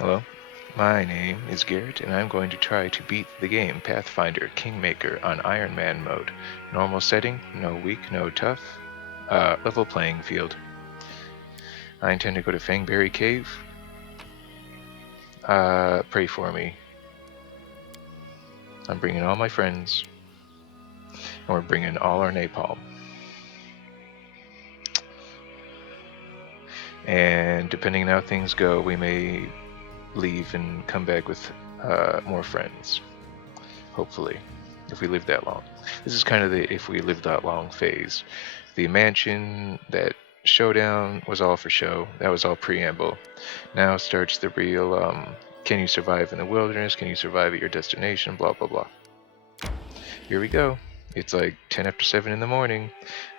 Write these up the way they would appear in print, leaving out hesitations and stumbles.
Hello, my name is Garrett, and I'm going to try to beat the game Pathfinder Kingmaker on Ironman mode. Normal setting, no weak, no tough, level playing field. I intend to go to Fangberry Cave. Pray for me. I'm bringing all my friends, and we're bringing all our napalm. And depending on how things go, we may leave and come back with more friends. Hopefully, if we live that long. This is kind of the if we live that long phase. The mansion, that showdown was all for show. That was all preamble. Now starts the real, can you survive in the wilderness? Can you survive at your destination? Blah, blah, blah. Here we go. It's like 10 after 7 in the morning.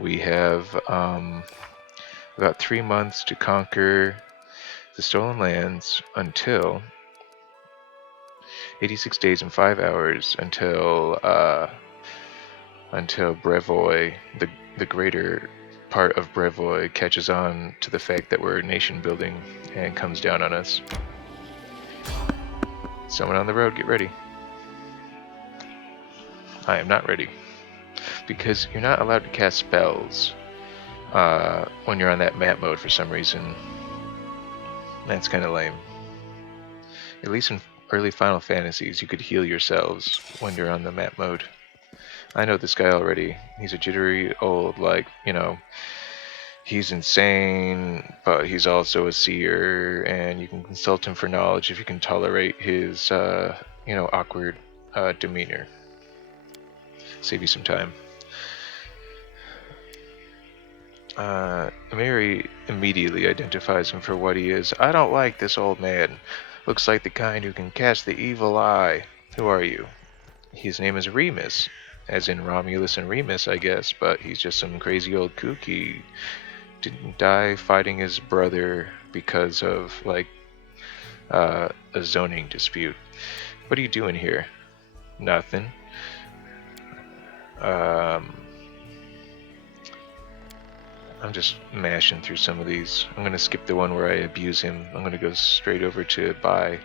We have about 3 months to conquer the stolen lands until 86 days and 5 hours until Brevoy, the greater part of Brevoy, catches on to the fact that we're nation building and comes down on us. Someone on the road, get ready. I am not ready. Because you're not allowed to cast spells when you're on that map mode for some reason. That's kind of lame. At least in early Final Fantasies, you could heal yourselves when you're on the map mode. I know this guy already. He's a jittery old, he's insane, but he's also a seer, and you can consult him for knowledge if you can tolerate his, awkward demeanor. Save you some time. Mary immediately identifies him for what he is. I don't like this old man. Looks like the kind who can cast the evil eye. Who are you? His name is Remus, as in Romulus and Remus, I guess, but he's just some crazy old kook. He didn't die fighting his brother because of, a zoning dispute. What are you doing here? Nothing. I'm just mashing through some of these. I'm going to skip the one where I abuse him. I'm going to go straight over to buy.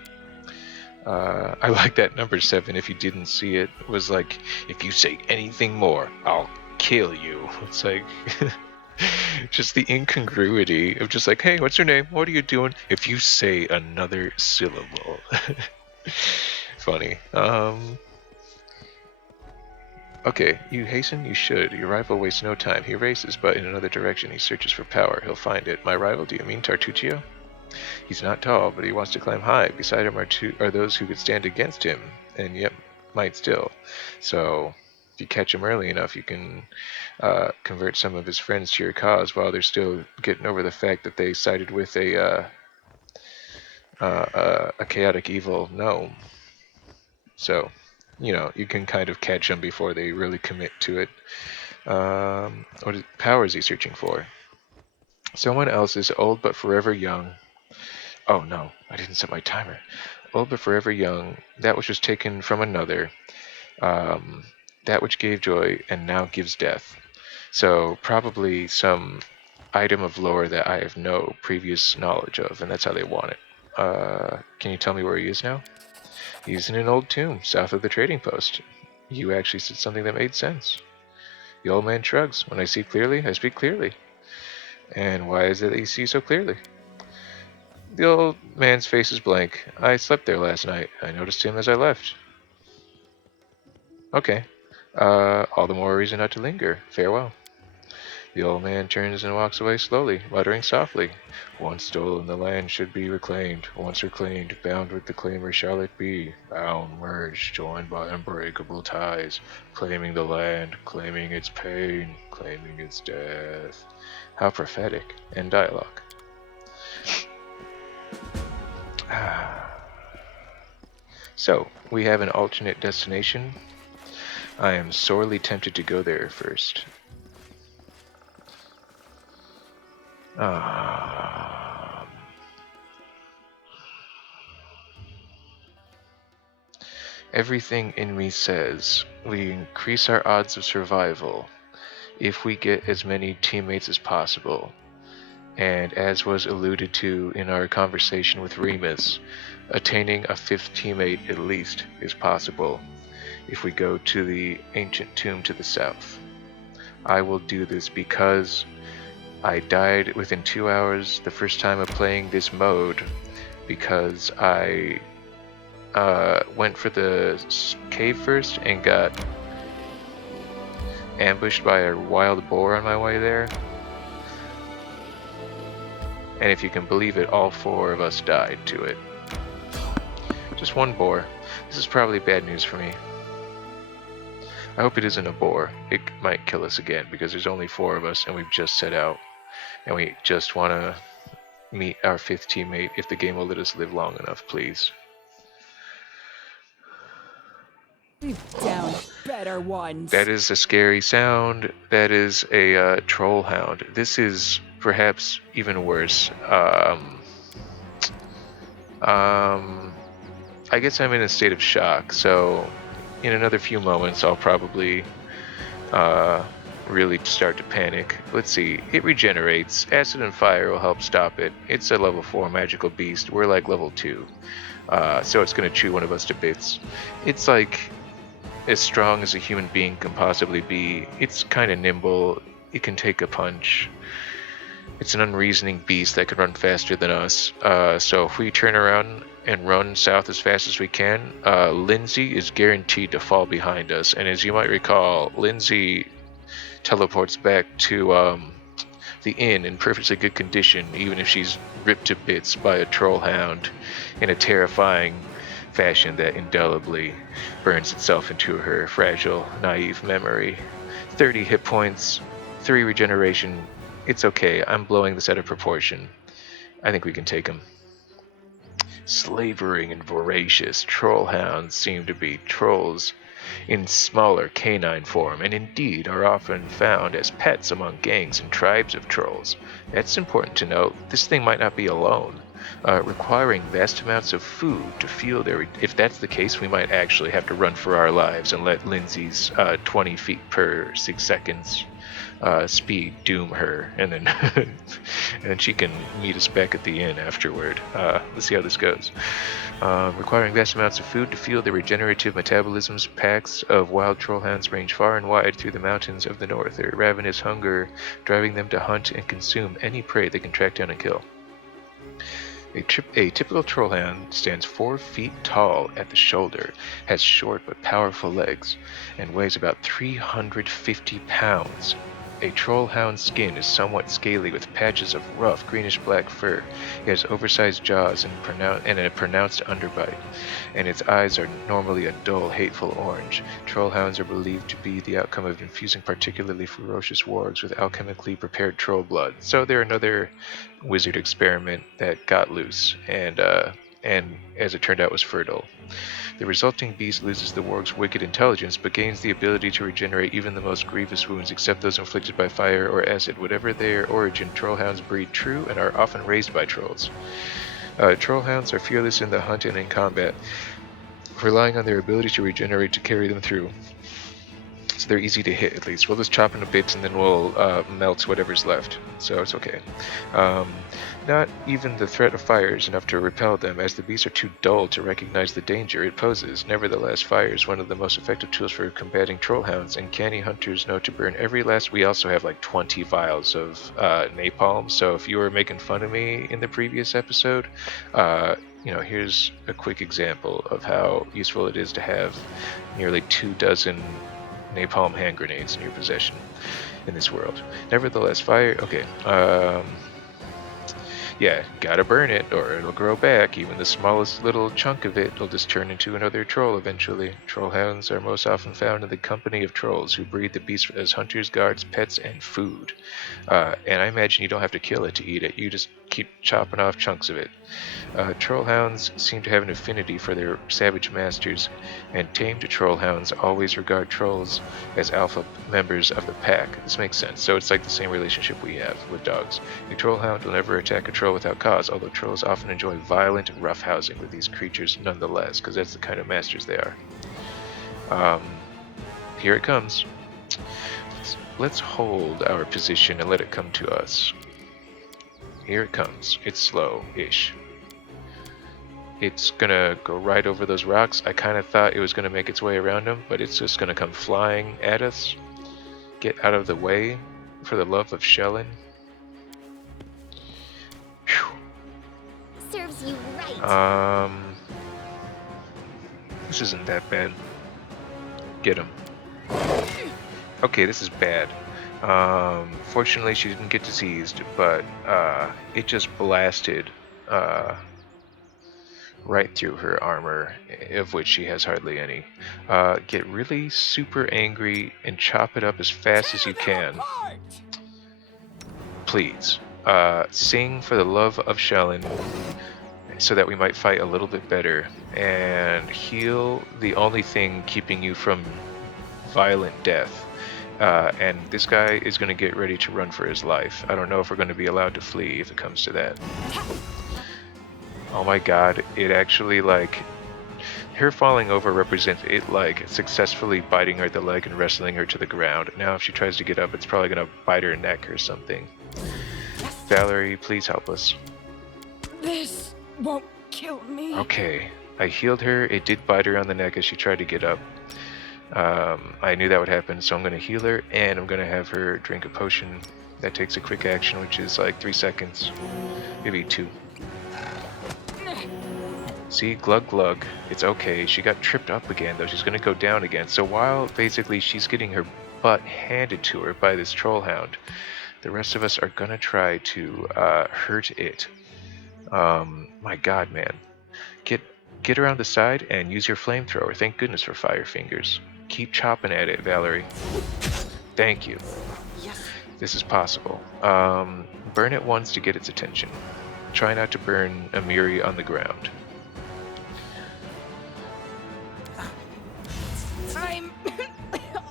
I like that number 7, if you didn't see it, was like, if you say anything more, I'll kill you. It's like, just the incongruity of just like, hey, what's your name? What are you doing? If you say another syllable. Funny. Okay, you hasten? You should. Your rival wastes no time. He races, but in another direction. He searches for power. He'll find it. My rival, do you mean Tartuccio? He's not tall, but he wants to climb high. Beside him are those who could stand against him, and yet might still. So, if you catch him early enough, you can convert some of his friends to your cause while they're still getting over the fact that they sided with a chaotic evil gnome. So, you can kind of catch them before they really commit to it. What power is he searching for? Someone else is old but forever young. Oh no, I didn't set my timer. Old but forever young, that which was taken from another, that which gave joy and now gives death. So probably some item of lore that I have no previous knowledge of, and that's how they want it. Can you tell me where he is now? He's in an old tomb south of the trading post. You actually said something that made sense. The old man shrugs. When I see clearly, I speak clearly. And why is it that you see so clearly? The old man's face is blank. I slept there last night. I noticed him as I left. Okay. All the more reason not to linger. Farewell. The old man turns and walks away slowly, muttering softly. Once stolen, the land should be reclaimed. Once reclaimed, bound with the claimer shall it be. Bound, merged, joined by unbreakable ties. Claiming the land, claiming its pain, claiming its death. How prophetic. End dialogue. So, we have an alternate destination. I am sorely tempted to go there first. Everything in me says we increase our odds of survival if we get as many teammates as possible. And as was alluded to in our conversation with Remus, attaining a fifth teammate at least is possible if we go to the ancient tomb to the south. I will do this because I died within 2 hours the first time of playing this mode because I went for the cave first and got ambushed by a wild boar on my way there. And if you can believe it, all 4 of us died to it. Just one boar. This is probably bad news for me. I hope it isn't a boar. It might kill us again because there's only 4 of us and we've just set out. And we just want to meet our 5th teammate if the game will let us live long enough, please. Down better ones. That is a scary sound. That is a trollhound. This is perhaps even worse. I guess I'm in a state of shock, so in another few moments I'll probably really start to panic. Let's see, it regenerates. Acid and fire will help stop it. It's a level 4 magical beast. We're like level 2. So it's going to chew one of us to bits. It's like as strong as a human being can possibly be. It's kind of nimble. It can take a punch. It's an unreasoning beast that can run faster than us. So if we turn around and run south as fast as we can, Lindsay is guaranteed to fall behind us. And as you might recall, Lindsay teleports back to the inn in perfectly good condition, even if she's ripped to bits by a trollhound in a terrifying fashion that indelibly burns itself into her fragile, naive memory. 30 hit points, 3 regeneration. It's okay, I'm blowing this out of proportion. I think we can take him. Slavering and voracious, trollhounds seem to be trolls in smaller canine form, and indeed are often found as pets among gangs and tribes of trolls. That's important to note. This thing might not be alone, requiring vast amounts of food to fuel their... If that's the case, we might actually have to run for our lives and let Lindsay's 20 feet per 6 seconds speed doom her, and then and then she can meet us back at the inn afterward. Let's see how this goes. Requiring vast amounts of food to fuel their regenerative metabolisms, packs of wild trollhounds range far and wide through the mountains of the north, their ravenous hunger driving them to hunt and consume any prey they can track down and kill. A typical trollhound stands 4 feet tall at the shoulder, has short but powerful legs, and weighs about 350 pounds. A trollhound's skin is somewhat scaly with patches of rough greenish-black fur. It has oversized jaws and a pronounced underbite, and its eyes are normally a dull, hateful orange. Trollhounds are believed to be the outcome of infusing particularly ferocious wargs with alchemically prepared troll blood. So they're another wizard experiment that got loose, and as it turned out was fertile. The resulting beast loses the warg's wicked intelligence, but gains the ability to regenerate even the most grievous wounds, except those inflicted by fire or acid. Whatever their origin, trollhounds breed true and are often raised by trolls. Trollhounds are fearless in the hunt and in combat, relying on their ability to regenerate to carry them through. So they're easy to hit, at least. We'll just chop into bits and then we'll melt whatever's left. So it's okay. Not even the threat of fire is enough to repel them, as the beasts are too dull to recognize the danger it poses. Nevertheless, fire is one of the most effective tools for combating trollhounds, and canny hunters know to burn every last... We also have like 20 vials of napalm, so if you were making fun of me in the previous episode, here's a quick example of how useful it is to have nearly 24 napalm hand grenades in your possession in this world. Nevertheless, fire... Okay, yeah, gotta burn it or it'll grow back. Even the smallest little chunk of it will just turn into another troll eventually. Trollhounds are most often found in the company of trolls, who breed the beast as hunters, guards, pets, and food. And I imagine you don't have to kill it to eat it. You just keep chopping off chunks of it. Trollhounds seem to have an affinity for their savage masters, and tamed trollhounds always regard trolls as alpha members of the pack. This makes sense. So it's like the same relationship we have with dogs. A trollhound will never attack a troll without cause, although trolls often enjoy violent roughhousing with these creatures nonetheless, because that's the kind of masters they are. Here it comes. Let's hold our position and let it come to us. Here it comes. It's slow-ish. It's gonna go right over those rocks. I kind of thought it was gonna make its way around them, but it's just gonna come flying at us. Get out of the way, for the love of Shellin. Serves you right. This isn't that bad. Get him. Okay, this is bad. Fortunately, she didn't get diseased, but it just blasted right through her armor, of which she has hardly any. Get really super angry and chop it up as fast as you can. Please. Sing for the love of Shellin, so that we might fight a little bit better, and heal the only thing keeping you from violent death. And this guy is going to get ready to run for his life. I don't know if we're going to be allowed to flee if it comes to that. Oh my god, it actually, like, her falling over represents it, like, successfully biting her at the leg and wrestling her to the ground. Now if she tries to get up, it's probably going to bite her neck or something. Valerie, please help us. This won't kill me. Okay, I healed her. It did bite her on the neck as she tried to get up. I knew that would happen, so I'm going to heal her, and I'm going to have her drink a potion that takes a quick action, which is like 3 seconds, maybe 2. See, glug glug, it's okay. She got tripped up again, though. She's going to go down again. So while basically she's getting her butt handed to her by this trollhound, the rest of us are going to try to hurt it. My god, man. Get around the side and use your flamethrower. Thank goodness for fire fingers. Keep chopping at it, Valerie. Thank you. Yes. This is possible. Burn it once to get its attention. Try not to burn Amiri on the ground. I'm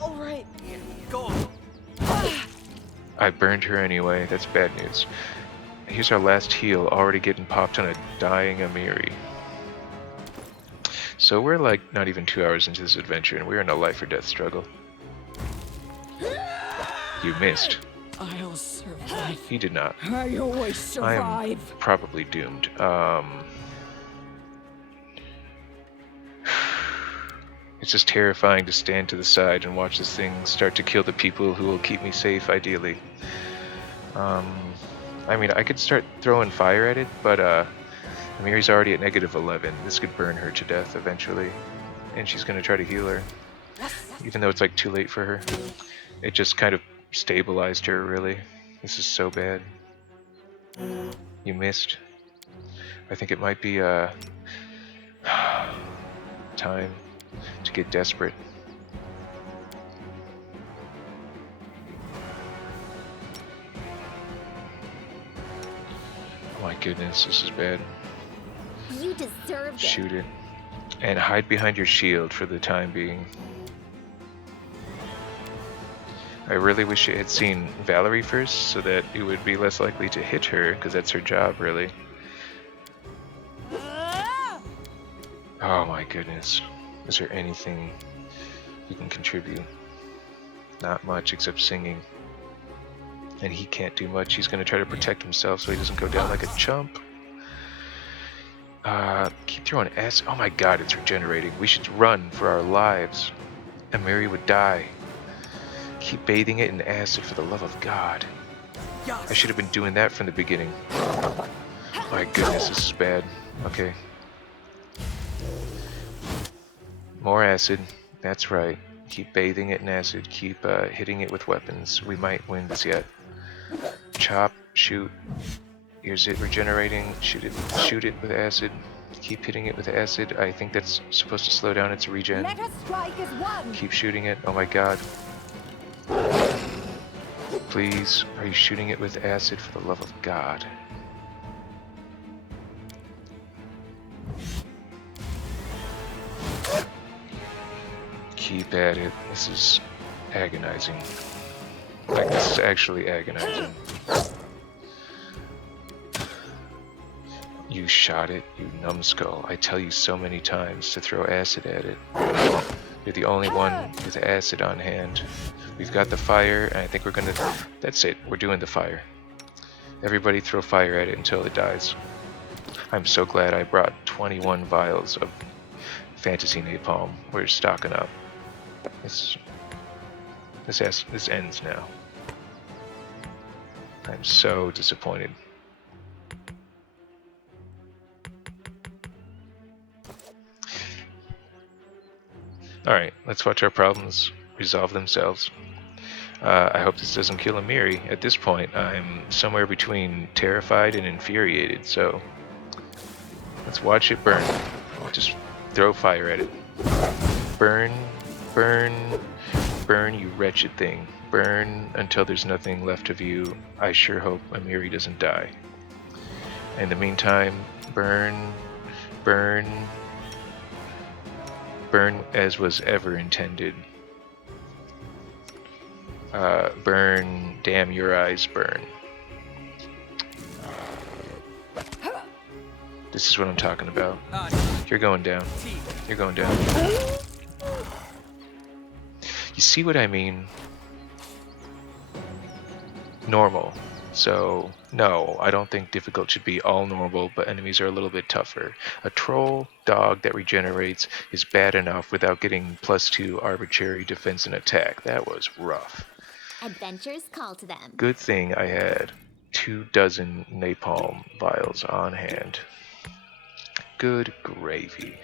all right. Go. I burned her anyway. That's bad news. Here's our last heal, already getting popped on a dying Amiri. So we're like not even 2 hours into this adventure, and we're in a life or death struggle. You missed. I'll survive. He did not. I always I am survive. probably doomed. It's just terrifying to stand to the side and watch this thing start to kill the people who will keep me safe, ideally. I mean, I could start throwing fire at it, but Amiri's already at -11. This could burn her to death eventually, and she's going to try to heal her, even though it's like too late for her. It just kind of stabilized her, really. This is so bad. You missed. I think it might be time to get desperate. Oh my goodness, this is bad. You deserve it. Shoot it. And hide behind your shield for the time being. I really wish it had seen Valerie first, so that it would be less likely to hit her, because that's her job, really. Oh my goodness. Is there anything you can contribute? Not much, except singing. And he can't do much. He's going to try to protect himself so he doesn't go down like a chump. Keep throwing acid. Oh my god, it's regenerating. We should run for our lives. Amiri would die. Keep bathing it in acid for the love of God. I should have been doing that from the beginning. My goodness, this is bad. Okay. More acid. That's right. Keep bathing it in acid. Keep hitting it with weapons. We might win this yet. Chop. Shoot. Here's it regenerating. Shoot it with acid. Keep hitting it with acid. I think that's supposed to slow down its regen. Let us strike as one. Keep shooting it. Oh my god. Please, are you shooting it with acid for the love of God? Keep at it. This is agonizing. Like, this is actually agonizing. You shot it, you numbskull. I tell you so many times to throw acid at it. You're the only one with acid on hand. We've got the fire, and I think we're gonna... That's it, we're doing the fire. Everybody throw fire at it until it dies. I'm so glad I brought 21 vials of fantasy napalm. We're stocking up. This ends now. I'm so disappointed. Alright, let's watch our problems resolve themselves. I hope this doesn't kill Amiri. At this point, I'm somewhere between terrified and infuriated, so let's watch it burn. Just throw fire at it. Burn, burn, burn, you wretched thing. Burn until there's nothing left of you. I sure hope Amiri doesn't die. In the meantime, burn, burn, burn as was ever intended. Burn, damn your eyes, burn. This is what I'm talking about. You're going down. You're going down. You see what I mean? Normal. So, no, I don't think difficult should be all normal, but enemies are a little bit tougher. A troll dog that regenerates is bad enough without getting +2 arbitrary defense and attack. That was rough. Adventures call to them. Good thing I had 24 napalm vials on hand. Good gravy.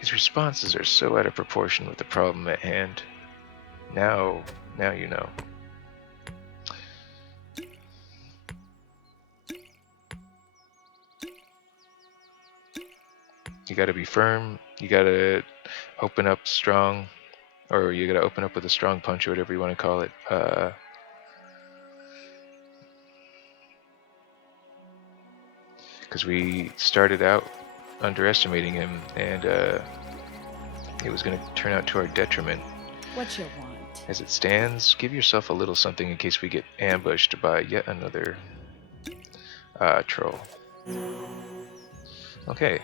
His responses are so out of proportion with the problem at hand. Now you know. You gotta be firm, you gotta open up strong, or you gotta open up with a strong punch or whatever you want to call it. Because we started out underestimating him, and it was going to turn out to our detriment. What you want? As it stands, give yourself a little something in case we get ambushed by yet another troll. Okay.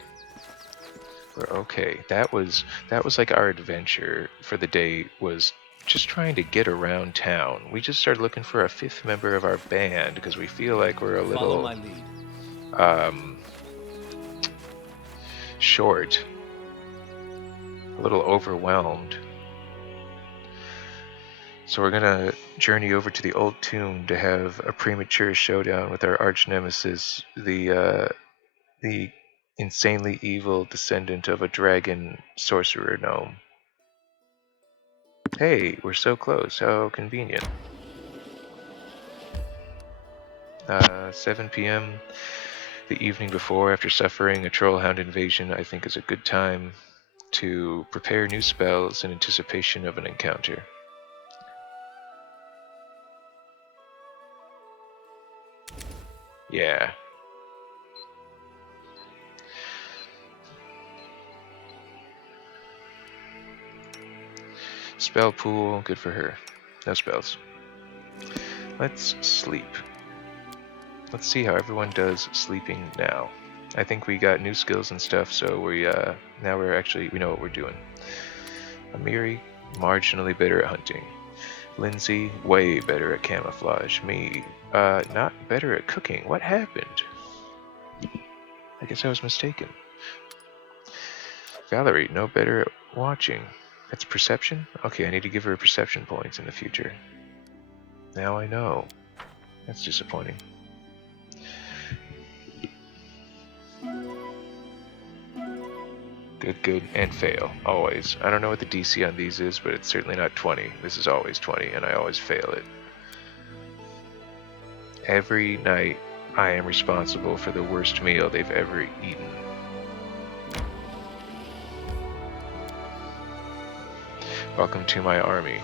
We're okay. That was like our adventure for the day, was just trying to get around town. We just started looking for a 5th member of our band because we feel like we're a little Follow my lead. Short, a little overwhelmed. So we're gonna journey over to the old tomb to have a premature showdown with our arch nemesis, the insanely evil descendant of a dragon sorcerer gnome. Hey, we're so close. How convenient. 7 p.m. the evening before, after suffering a trollhound invasion, I think is a good time to prepare new spells in anticipation of an encounter. Yeah. Spell pool, good for her. No spells. Let's sleep. Let's see how everyone does sleeping now. I think we got new skills and stuff, so we know what we're doing. Amiri, marginally better at hunting. Lindsay, way better at camouflage. Me, not better at cooking. What happened? I guess I was mistaken. Valerie, no better at watching. That's perception? Okay, I need to give her perception points in the future. Now I know. That's disappointing. Good, and fail, always. I don't know what the DC on these is, but it's certainly not 20. This is always 20, and I always fail it. Every night, I am responsible for the worst meal they've ever eaten. Welcome to my army.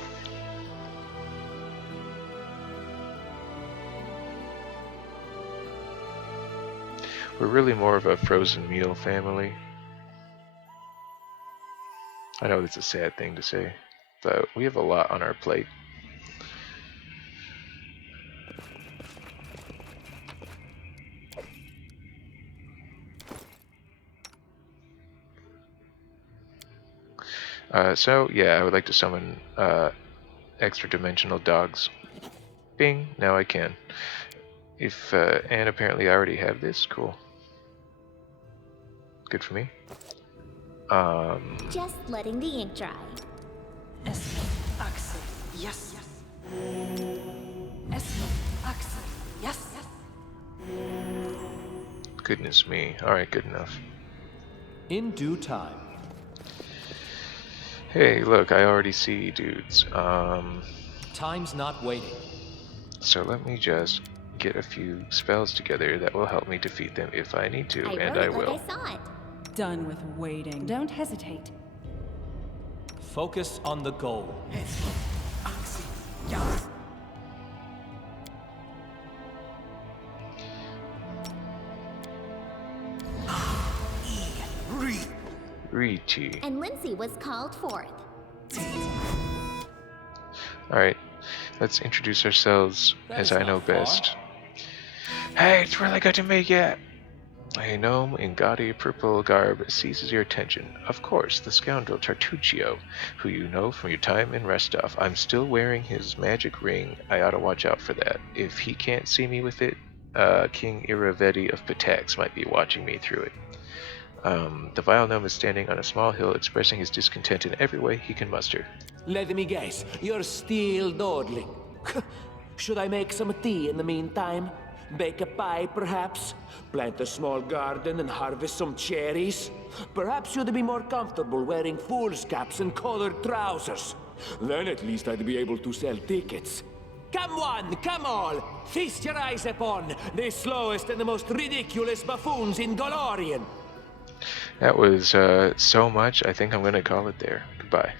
We're really more of a frozen meal family. I know that's a sad thing to say, but we have a lot on our plate. So yeah, I would like to summon extra dimensional dogs. Bing, now I can. And apparently I already have this. Cool. Good for me. Just letting the ink dry. Axel. Yes. Axel. Yes. Goodness me. Alright, good enough. In due time. Hey, look, I already see dudes. Time's not waiting. So let me just get a few spells together that will help me defeat them if I need to, I and wrote I it like will. I saw it. Done with waiting. Don't hesitate. Focus on the goal. Riti. And Lindsay was called forth. Alright, let's introduce ourselves That as is I not know far. best. Hey, it's really good to meet you! A gnome in gaudy purple garb seizes your attention. Of course, the scoundrel Tartuccio, who you know from your time in Restov. I'm still wearing his magic ring. I ought to watch out for that. If he can't see me with it, King Iravedi of Patax might be watching me through it. The vile gnome is standing on a small hill expressing his discontent in every way he can muster. Let me guess, you're still dawdling. Should I make some tea in the meantime? Bake a pie, perhaps? Plant a small garden and harvest some cherries? Perhaps you'd be more comfortable wearing fool's caps and colored trousers. Then at least I'd be able to sell tickets. Come one, come all! Feast your eyes upon the slowest and the most ridiculous buffoons in Golorian! That was so much, I think I'm going to call it there. Goodbye.